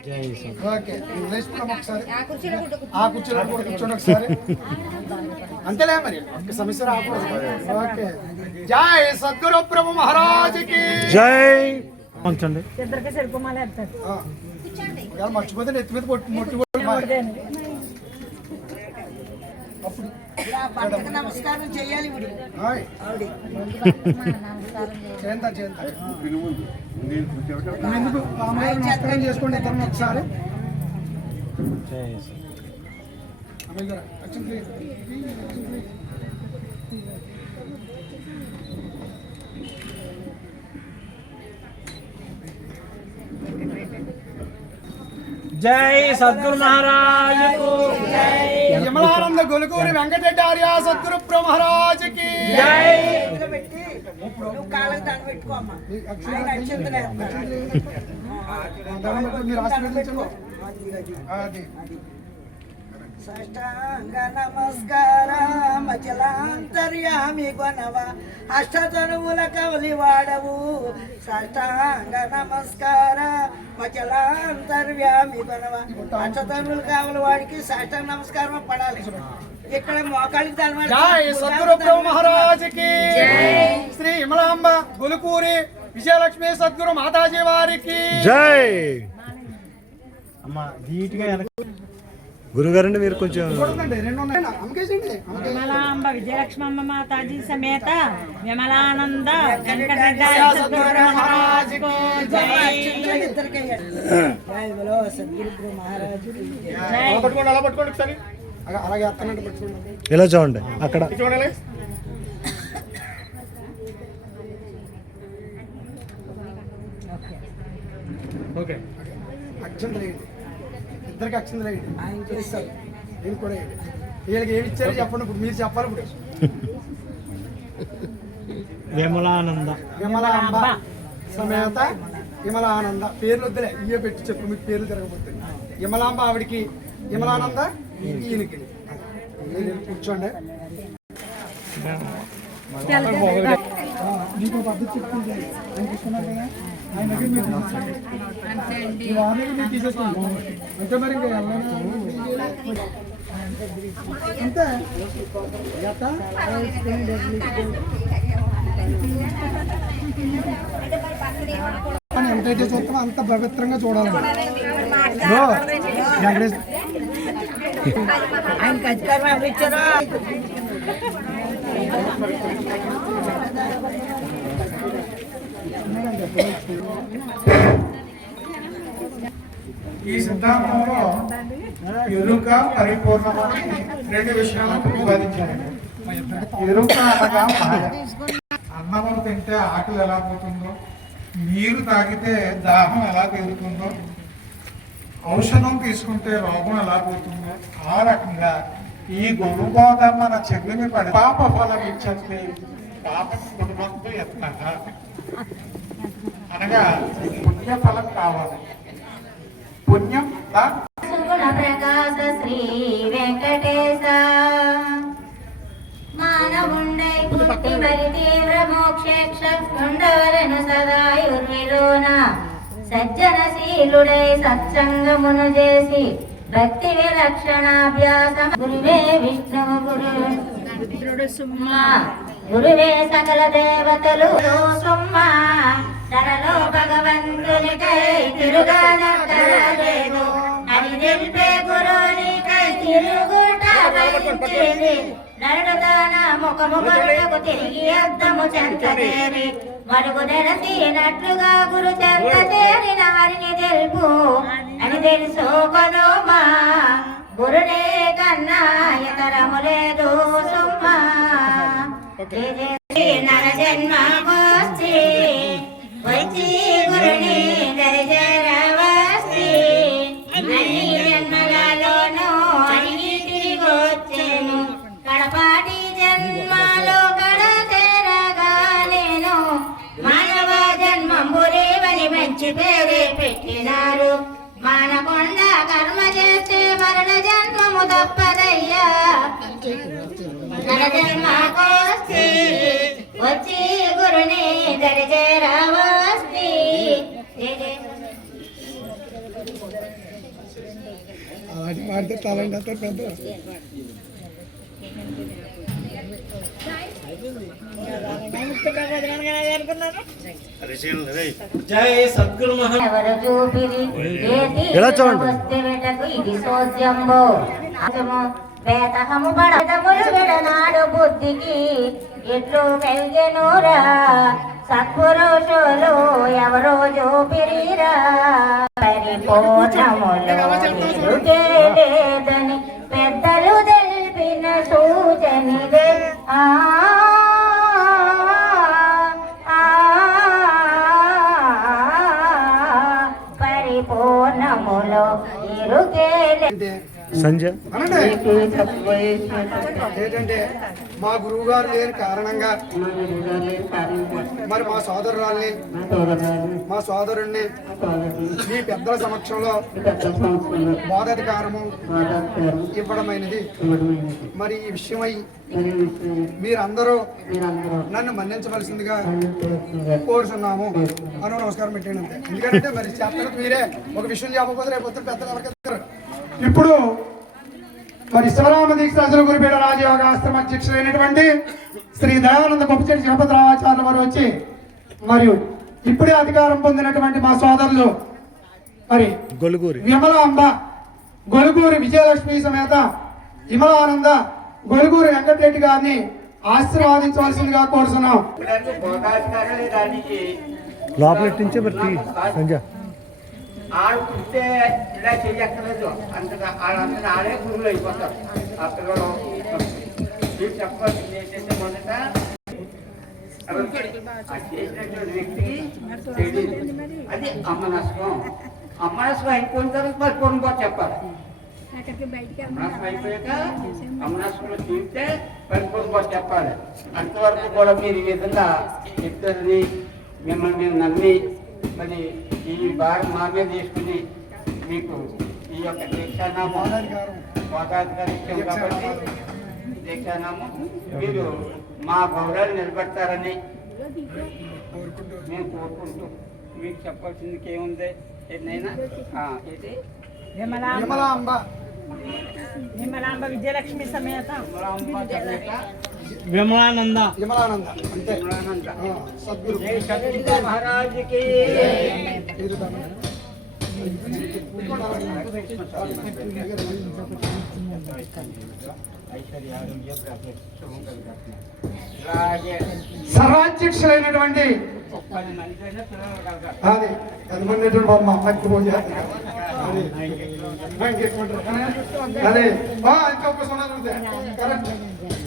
Okay ఒకసారి. ఆ కుర్చీలో కూడా కూర్చోండి ఒకసారి. అంతేలే మరి ఒక్క సమస్య రాకూడదు. ఓకే. జై సద్గురు ప్రభు మహారాజుకి. జై. పంచండి. ఇద్దరికి సరిపోమాలి మర్చిపోతే నెత్తి మీద కొట్టి మొట్టి. అప్పుడు. నమస్కారం చేయాలి. చేయంతా చేయంతా. ఎందుకు నమస్కారం చేసుకోండి ఇద్దరం ఒకసారి. జై సద్గురు మహారాజుకు. యమలానంద గొలుగూరి వెంకటరెడ్డి ఆర్య సద్గురు మహారాజుకి పెట్టి నువ్వు కాళ్ళకి దండ పెట్టుకోమ్మా. ఆయన మీరు ఆశీర్వదించండి అది. సాష్టాంగ నమస్కార మచలాంతర్యామి కొనవ అష్టతనువుల కవలి వాడవు సాష్టాంగ నమస్కార మచలాంతర్యామి కొనవ అష్టతనువుల కావలి వాడికి సాష్టాంగ నమస్కారం పడాలి ఇక్కడ సద్గురు ప్రభు మహారాజుకి. శ్రీ యమలాంబ గులుకూరి విజయలక్ష్మి సద్గురు మాతాజీ వారికి. జై. అమ్మా ధీటుగా గురుగారండి మీరు కొంచెం విమలాంబ విజయలక్ష్మమ్మ మాతాజీ సమేత విమలానంద ఇలా చూడండి అక్కడ. చూడాలి ఓకే. వేయండి ఇద్దరికి అక్షంతలు వేయండి ఆయన చేస్తారు. నేను కూడా వేయండి వీళ్ళకి ఏమి ఇచ్చారో చెప్పండి ఇప్పుడు మీరు చెప్పాలి ఇప్పుడు. విమలానంద. విమలాంబ సమేత విమలానంద. పేర్లు వద్దులే ఇవే పెట్టి చెప్పు మీకు పేర్లు తిరగబోతుంది. విమలాంబ ఆవిడికి విమలానంద ఈయనకి. కూర్చోండి. పద్ధతి చెప్తుంది. అంటే మరి అంతే ఎంతైతే చూస్తామో అంత పవిత్రంగా చూడాలి ఓ, వెంకటేష్ ఈ సిద్ధాంతంలో ఎరుక పరిపూర్ణమని రెండు విషయాలను ప్రతిపాదించారండి. ఎరుక అనగా అన్నము తింటే ఆకలి ఎలా పోతుందో నీరు తాగితే దాహం ఎలా తీరుతుందో ఔషధం తీసుకుంటే రోగం ఎలా పోతుందో ఆ రకంగా ఈ గురుబోధ మన చెవిని పడి పాప ఫలం ఇచ్చే పాపం కుటుంబంతో ఎత్తగా అనగా పుణ్య ఫలం కావాలి పుణ్యం ప్రకాశ శ్రీ వెంకటేశ మానవుండై పుట్టి మరి తీవ్ర మోక్షేక్ష ఉండవలను సదాయుర్విలోన సజ్జనశీలుడై సత్సంగమును చేసి భక్తి విలక్షణాభ్యాసం గురువే విష్ణువు గురు. సుమ్మ. గురువే సకల దేవతలు సుమ్మ ధరలో భగవంతునికై తిరుగానక్కరలేదు అని తెలిపే గురునికై తిరుగుట భరించింది నరుడు తన ముఖము మరుడకు తిరిగి అద్దము చెంతదేవి. మరుగు నెరసినట్లుగా గురు చెంత చేరిన వారిని తెలుపు. అని తెలుసుకోనుమా గురునే కన్నా ఇతరము లేదు సుమ్మా. నర జన్మకొచ్చి వచ్చి గురుని దరిజరవస్తి అన్ని జన్మలలోనూ అడిగి తిరిగొచ్చెను కడపాటి జన్మలో కడ తెరగాలేను మానవ జన్మంబురేవని మంచి పేరే పెట్టినారు. మానకొండ కర్మ చేస్తే మరణ జన్మము తప్పదయ్యా. నరజన్మకొచ్చి వచ్చి గురుని దరిజరవస్తి మాడితే తలండి అంతా పెద్ద. చూడండి? వేదహము వెటకు విడనాడు బుద్ధికి ఎట్లు వెల్గెనురా సత్పురుషులు ఎవరో చూపిరిరా పరిపోతములు లేదని పెద్దలు తెలిపిన సూచనిదే ఆ ఆ, పరిపూర్ణములో ఇరుకే సంజయ్. ఏంటంటే మా గురువు గారు లేని కారణంగా మరి మా సోదరురాల్ని మా సోదరుణ్ణి మీ పెద్దల సమక్షంలో బోధాధికారము ఇవ్వడమైనది. మరి ఈ విషయమై మీరందరూ నన్ను మన్నించవలసిందిగా కోరుతున్నాము. అను నమస్కారం పెట్టండి అంతే. ఎందుకంటే మరి చెప్పలేదు మీరే. ఒక విషయం చెప్పకపోతే రేపు పొద్దున్న పెద్దలు ఎవరికెత్తారు ఇప్పుడు మరి శివరామ దీక్షరాజుల గురిపీడ రాజయోగాశ్రమ అధ్యక్షులైనటువంటి శ్రీ దయానంద గొప్పచెట్టి శివపతిరావాచార్యుల వారు వచ్చి మరియు ఇప్పుడే అధికారం పొందినటువంటి మా సోదరులు మరి గొలుగూరి. విమలాంబ గొలుగూరి విజయలక్ష్మి సమేత విమలానంద గొలుగూరి వెంకటరెడ్డి గారిని ఆశీర్వాదించవలసిందిగా కోరుతున్నాం. లోపల ఎట్టించే మరి తీ సంజయ్ ఆడు పుట్టే ఇలా చెయ్యక్కర్లేదు అంతగా వాళ్ళందరూ ఆడే గురువులు అయిపోతారు. ఆ పిల్లలు మీరు చెప్పాల్సింది ఏంటంటే మొదట ఆ చేసినటువంటి వ్యక్తికి తెలియదు. అది అమ్మనస్కం అమ్మనస్కం అయిపోయిన తర్వాత మరి కొనుగోలు చెప్పాలి. అమ్మనస్కం అయిపోయాక అమ్మనస్కంలో తీరితే మరి కొనుగోలు చెప్పాలి. అంతవరకు కూడా మీరు ఈ విధంగా చెప్తారని మిమ్మల్ని మేము నమ్మి మరి ఈ భాగం మా మీద తీసుకుని మీకు ఈ యొక్క దీక్షానామం వాతాధికారం ఇచ్చాం కాబట్టి దీక్షానామం మీరు మా గౌరవాన్ని నిలబెడతారని మేము కోరుకుంటూ మీకు చెప్పాల్సింది ఏముంది ఏదైనా? ఇది? విమలాంబ విజయలక్ష్మి సమేత. విమలానంద. విమలానంద అంతే. సద్గురు జై సత్యనారాయణ మహారాజుకి. అలాగే సర్వాధ్యక్షులైనటువంటి అది అది మొన్నటువంటి బొమ్మ మట్టి పూజ అది అదే ఇంకొక. కరెక్ట్.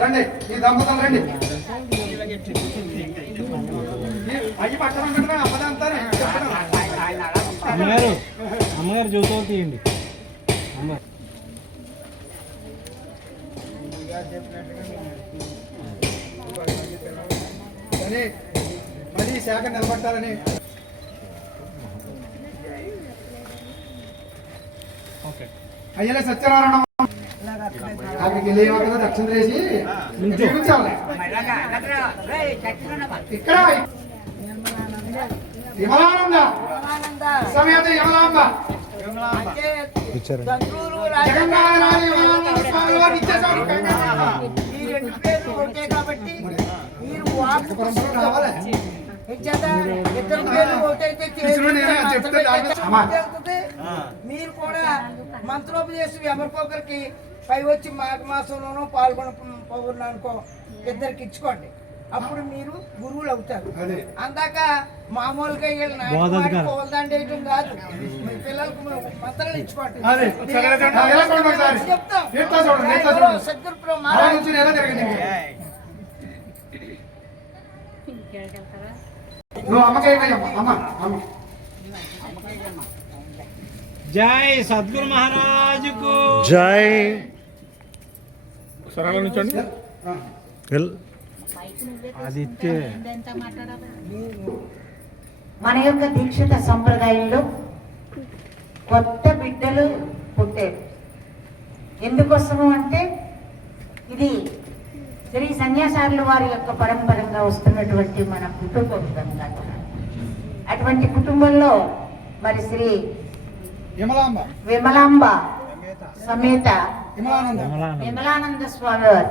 రండి ఈ దంపతులు రండి. ఈ- అయ్యి పక్కన పెట్టినా అమ్మగారు అమ్మగారు జ్యోతులు తీయండి. అమ్మ మరి ఈ శాఖ నిలబట్టాలని. అయ్యలే సత్యనారాయణ దక్షిణ చేసి? ఇక్కడ. సమేత స్వామి వారు ఇచ్చేసారు ఈ రెండు పేర్లు ఒకటే కాబట్టి మీరు వాక్ పరంపర మీరు కూడా మంత్రోపదేశం ఎవరికొకరికి పై వచ్చి మాఘ మాసంలోనో పాల్గొన ఇద్దరికి ఇచ్చుకోండి. అప్పుడు మీరు గురువులు అవుతారు. అదే. అందాక మామూలుగా వీళ్ళు పోల్దండేయటం కాదు. మీ పిల్లలకు మంత్రాలు ఇచ్చుకోండి. చెప్తాం. సద్గురు ప్రభు అలా మహారాజ్ నుంచి ఎలా జరిగింది నువ్వు అమ్మకేమయ్యమ్మ అమ్మ అమ్మ జై సద్గురు మహారాజుకు. జై. అది మన యొక్క దీక్షిత సంప్రదాయంలో కొత్త బిడ్డలు పుట్టారు. ఎందుకోసము అంటే ఇది శ్రీ సన్యాసారుల వారి యొక్క పరంపరంగా వస్తున్నటువంటి మన కుటుంబం కనుక అటువంటి కుటుంబంలో మరి శ్రీ విమలాంబ. సమేత. విమలానంద స్వామి వారు.